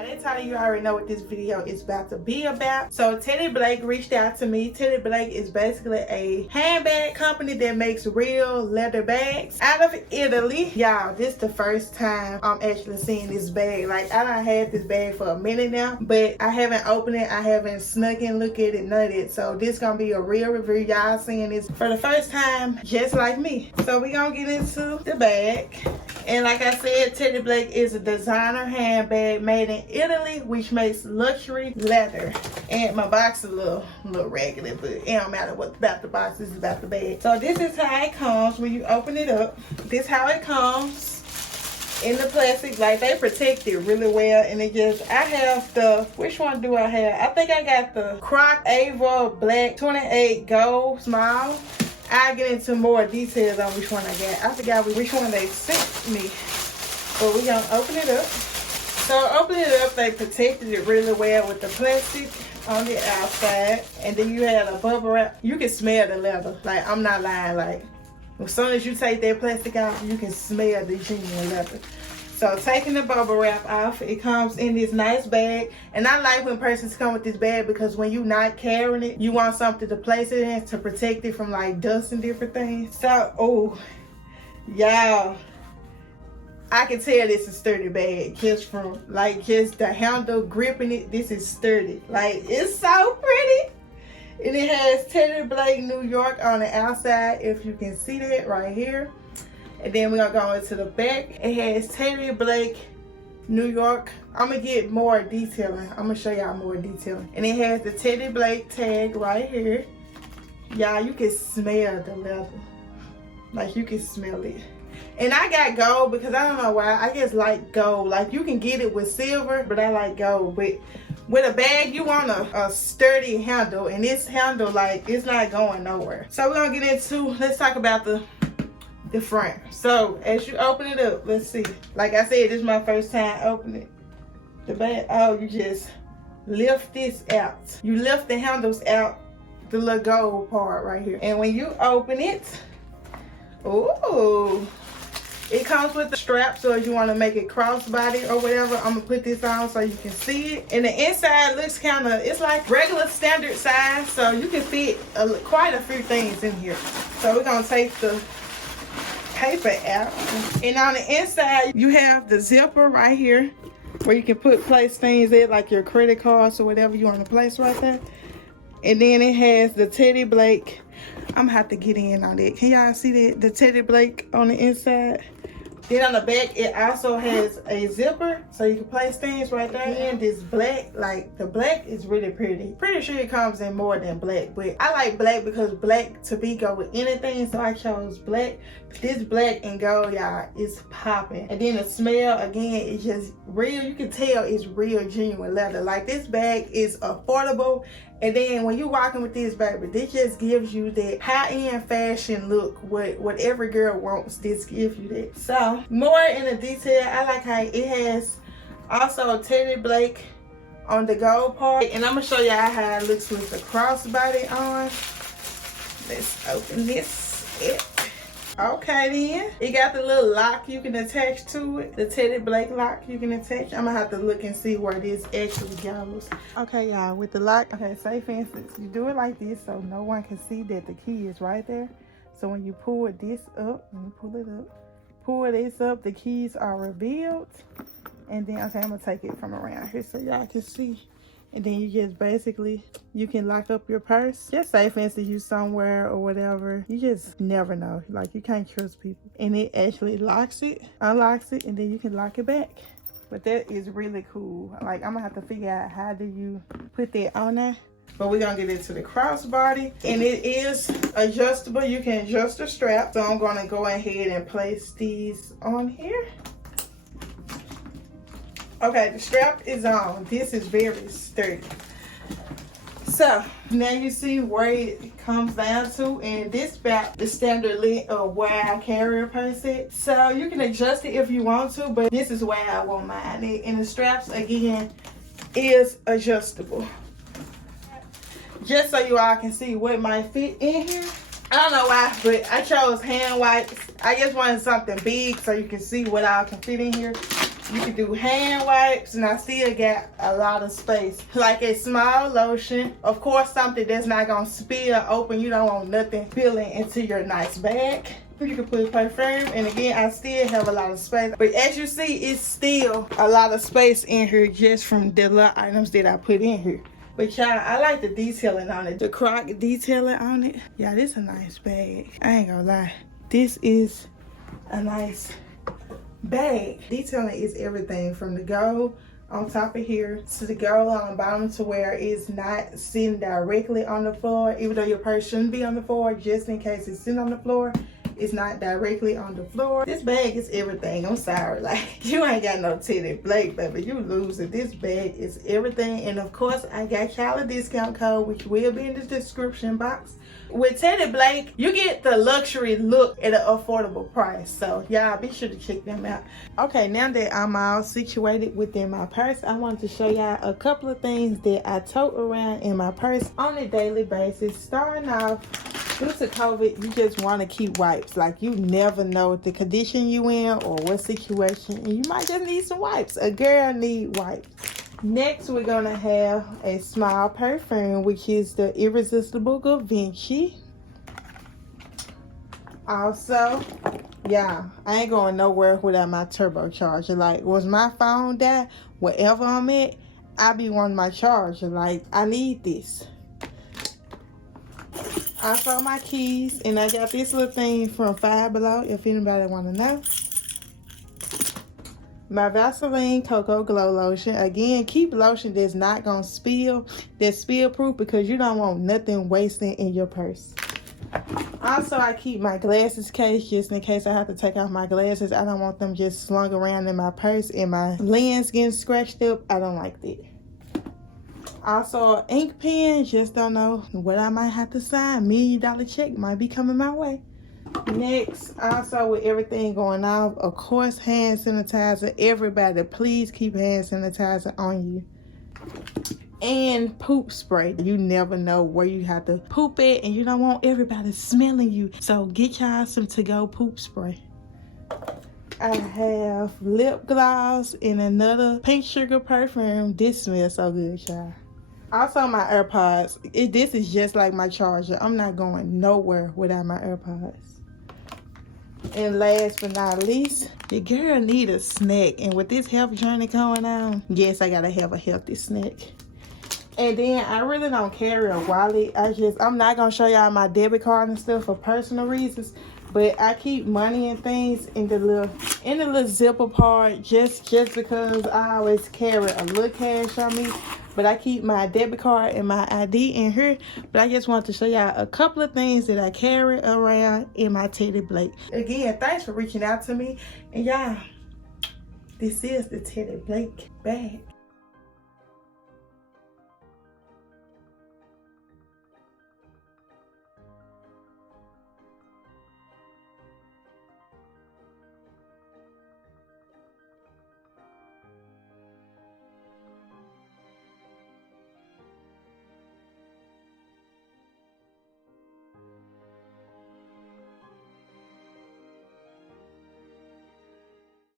By that time, you already know what this video is about to be about. So Teddy Blake reached out to me. Teddy Blake is basically a handbag company that makes real leather bags out of Italy. Y'all, this is the first time I'm actually seeing this bag. Like, I done had this bag for a minute now, but I haven't opened it. I haven't snuck in, look at it, none of it. So this gonna be a real review. Y'all seeing this for the first time, just like me. So we gonna get into the bag. And like I said, Teddy Blake is a designer handbag made in Italy, which makes luxury leather. And my box is a little raggedy, but it don't matter what about the box, this is about the bag. So this is how it comes when you open it up. This how it comes in the plastic. Like, they protect it really well. And it just, I have the, which one do I have? I think I got the Croc Ava Black 28 Gold Small. I'll get into more details on which one I got. I forgot which one they sent me. But we're going to open it up. So opening it up, they protected it really well with the plastic on the outside. And then you had a bubble wrap. You can smell the leather. Like, I'm not lying. Like, as soon as you take that plastic off, you can smell the genuine leather. So taking the bubble wrap off, it comes in this nice bag. And I like when persons come with this bag because when you're not carrying it, you want something to place it in to protect it from like dust and different things. So, oh, y'all, I can tell this is a sturdy bag just from like just the handle gripping it. This is sturdy. Like, it's so pretty. And it has Teddy Blake, New York on the outside, if you can see that right here. And then we're gonna go into the back. It has Teddy Blake, New York. I'm gonna get more detailing. I'm gonna show y'all more detailing. And it has the Teddy Blake tag right here. Y'all, you can smell the leather. Like, you can smell it. And I got gold because I don't know why. I just like gold. Like, you can get it with silver, but I like gold. But with a bag, you want a sturdy handle. And this handle, like, it's not going nowhere. So we're gonna get into, let's talk about the front. So as you open it up, let's see. Like I said, this is my first time opening the bag. Oh, you just lift this out. You lift the handles out, the little gold part right here. And when you open it, ooh, it comes with the strap. So if you want to make it crossbody or whatever, I'm gonna put this on so you can see it. And the inside looks kind of, it's like regular standard size, so you can fit quite a few things in here. So we're gonna take the paper out, and on the inside you have the zipper right here where you can place things in, like your credit cards or whatever you want to place right there. And then it has the Teddy Blake. I'm gonna have to get in on that. Can y'all see the Teddy Blake on the inside? Then on the back, it also has a zipper, so you can place things right there. And this black, like, the black is really pretty. Pretty sure it comes in more than black, but I like black because black to me go with anything, so I chose black. This black and gold, y'all, is popping. And then the smell, again, is just real. You can tell it's real genuine leather. Like, this bag is affordable. And then when you're walking with this, baby, this just gives you that high-end fashion look. What every girl wants, this gives you that. So, more in the detail, I like how it has also Teddy Blake on the gold part. And I'm going to show y'all how it looks with the crossbody on. Let's open this. Okay then, it got the little lock you can attach to it. The Teddy Blake lock you can attach. I'm gonna have to look and see where this actually goes. Okay y'all, with the lock, okay, say for instance, you do it like this so no one can see that the key is right there. So when you pull this up, pull this up, the keys are revealed. And then, okay, I'm gonna take it from around here so y'all can see. And then you just basically, you can lock up your purse. Just say for instance you somewhere or whatever. You just never know. Like, you can't trust people. And it actually locks it, unlocks it, and then you can lock it back. But that is really cool. Like, I'm gonna have to figure out how do you put that on there. But we're gonna get into the crossbody. And it is adjustable. You can adjust the strap. So I'm gonna go ahead and place these on here. Okay, the strap is on. This is very sturdy. So now you see where it comes down to, and this about the standard length of where I carry a purse at. So you can adjust it if you want to, but this is where I want mine. And the straps again is adjustable. Just so you all can see what might fit in here. I don't know why, but I chose hand wipes. I just wanted something big so you can see what all can fit in here. You can do hand wipes, and I still got a lot of space. Like a small lotion. Of course, something that's not gonna spill open. You don't want nothing spilling into your nice bag. You can put perfume, and again, I still have a lot of space. But as you see, it's still a lot of space in here just from the little items that I put in here. But y'all, I like the detailing on it. The croc detailing on it. Yeah, this is a nice bag. I ain't gonna lie. This is a nice bag. Detailing is everything from the gold on top of here to the gold on the bottom to where it's not sitting directly on the floor. Even though your purse shouldn't be on the floor, just in case it's sitting on the floor, it's not directly on the floor. This bag is everything. I'm sorry, like, you ain't got no Teddy Blake, baby. You lose it. This bag is everything. And of course, I got y'all a discount code, which will be in the description box. With Teddy Blake, you get the luxury look at an affordable price. So y'all be sure to check them out. Okay, now that I'm all situated within my purse, I wanted to show y'all a couple of things that I tote around in my purse on a daily basis. Starting off, due to COVID, you just want to keep wipes. Like, you never know the condition you in or what situation, and you might just need some wipes. A girl need wipes. Next, we're gonna have a small perfume, which is the Irresistible Da Vinci. Also, yeah, I ain't going nowhere without my turbocharger. Like, was my phone die, wherever I'm at, I be wanting my charger. Like, I need this. Also, my keys, and I got this little thing from Five Below, if anybody want to know. My Vaseline Cocoa Glow Lotion. Again, keep lotion that's not going to spill, that's spill proof, because you don't want nothing wasting in your purse. Also, I keep my glasses case just in case I have to take off my glasses. I don't want them just slung around in my purse and my lens getting scratched up. I don't like that. Also, an ink pen. Just don't know what I might have to sign. $1 million check might be coming my way. Next, also with everything going on, of course, hand sanitizer. Everybody, please keep hand sanitizer on you. And poop spray. You never know where you have to poop it, and you don't want everybody smelling you. So get y'all some to-go poop spray. I have lip gloss and another pink sugar perfume. This smells so good, y'all. Also, my AirPods. This is just like my charger. I'm not going nowhere without my AirPods. And last but not least, your girl need a snack. And with this health journey going on, yes, I gotta have a healthy snack. And then I really don't carry a wallet. I'm not gonna show y'all my debit card and stuff for personal reasons, but I keep money and things in the little zipper part just because I always carry a little cash on me. But I keep my debit card and my ID in here. But I just want to show y'all a couple of things that I carry around in my Teddy Blake. Again, thanks for reaching out to me. And y'all, this is the Teddy Blake bag.